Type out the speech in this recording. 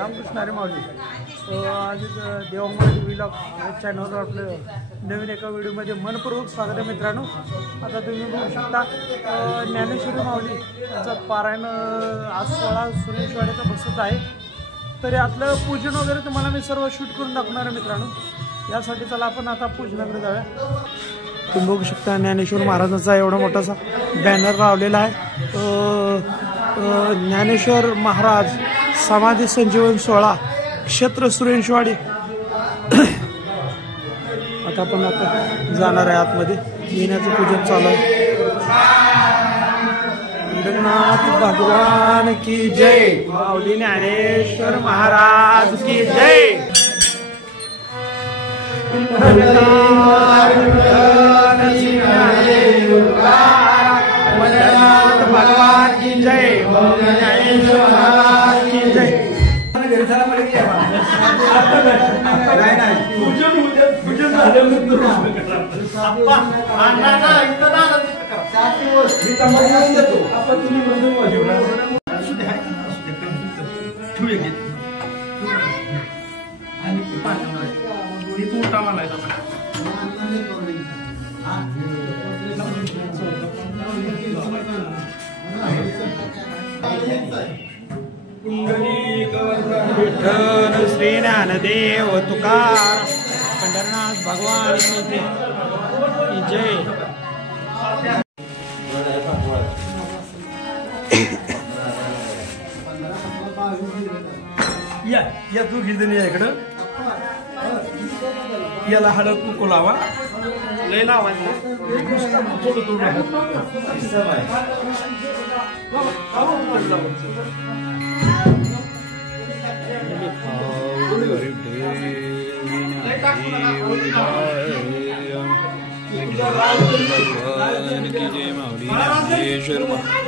रामकृष्ण हरी माऊली. आज देवमाळ व्लॉग चॅनलवर आपलं नवीन एका व्हिडिओमध्ये मनपूर्वक स्वागत आहे मित्रांनो. आता तुम्ही बघू शकता ज्ञानेश्वरी माऊली यांचा पारायण आज 16 सुरेशवाडीचा बसत आहे. तर यातलं पूजन वगैरे तुम्हाला मी सर्व शूट करून दाखवणार आहे मित्रांनो. यासाठी चला आपण आता पूजनाकडे जाऊया. तुम्ही बघू शकता ज्ञानेश्वर महाराजांचा एवढा मोठासा बॅनर लावलेला आहे. ज्ञानेश्वर महाराज समाधी संजीवन 16 क्षेत्र सुरेशवाडी. आता आपण आता जाणार आहे आतमध्ये. येण्याचं पूजन चालू आहे. जगन्नाथ भगवान की जय. माऊली ज्ञानेश्वर महाराज की जय. भगवान की जय. ज्ञानेश्वर महाराज की जय. विठ्ठल श्री ज्ञानदेव तुकाराम पंढरनाथ भगवान की जय. या तू घेऊन या इकडं. याला हळद कुंकू लावा. लय लावायचं थोडं थोडं. भगवान की जय. माऊली ज्ञानेश्वर महाराज.